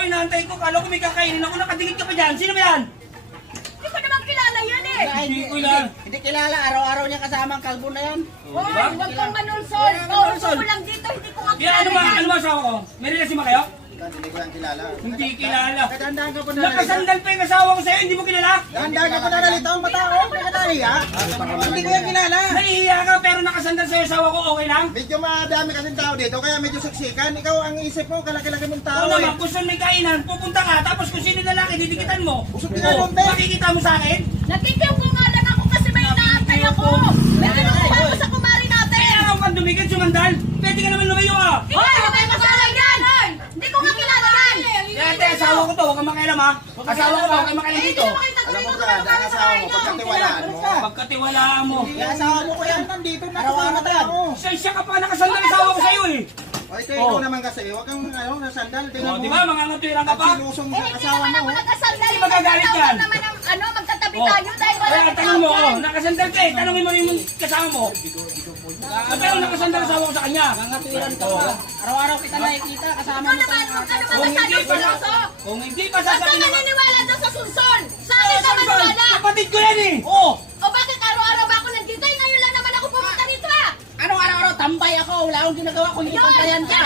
inaantay ko. Kala ko may kakainin ako. Nakadikit ka pa dyan. Sino ba yan? Hindi ko naman kilala yan eh. Hindi ko yan. Hindi kilala, araw-araw niya kasama ang kalbo na yan. Hoy, huwag kang manulsol. Pauso ko lang dito, hindi ko nga Yan, ano kilala ba? yan. Ano ba asawa ko? May relasyon ba kayo? Hindi ko yan kilala. Hindi kilala. Katandaan ka pa na Nakasandal pa yung asawa ko sa'yo. Hindi mo kilala? Katandaan ka pa na nalito ang matao. Hindi ka naliya. Hindi ko yan kilala. Nahihiya ka pero nakasandal sa'yo asawa ko. Okay lang? Medyo madami kasing tao dito, kaya medyo siksikan. Ikaw ang isip mo, kalaki-laki mong tao Oo naman, eh. kung saan may kainan, pupunta ka. Tapos kung sino lalaki, didikitan mo. Usok Oo, ka nun, be. makikita mo sa akin? Nagkikiw ko nga lang ako kasi may inaantay ako. May kinukuha ko sa kumari natin. Kaya ako kang dumikit, sumandal. Pwede ka naman lumayo ka. Hoy, ano may masala yan? Hindi ko nga kilala yan. Kaya ate, asawa ko to, huwag kang makialam ha. Asawa ko to, huwag kang makialam dito. Alam mo Brad, ang asawa mo, pagkatiwalaan mo. Pagkatiwalaan mo. Yung asawa mo ko yan, nandito na kasama tayo. Siya ka pa nakasandal asawa ko sa'yo eh. O ito, ikaw naman kasi, huwag kang nasandal. O, Tingnan mo. di ba, mga natuwiran ka Ang pa? sinusong Eh, sa hindi asawa naman ako mo. nagkasandal. Hindi magagalit yan. naman ang magkatabi O, tayo dahil wala kaya akong tanong mo, tawag. nakasandal ka eh. Tanongin mo rin yung kasama mo. Pero nakasandal asawa ko sa kanya. Nangatuwiran ka pa. Araw-araw kita nakikita, kasama Ikaw mo naman, to. huwag ka naman Kung hindi masyadong pa seryoso. Kung hindi pa Huwag ka sasabihin ako. maniniwala doon sa sunson. Sa akin ka maniwala. Kapatid ko yan eh. Oo. O bakit araw-araw ba ako nandito? Eh, ngayon lang naman ako pumunta dito ah. Anong araw-araw tambay ako, wala akong ginagawa kundi Yun, pantayan ka.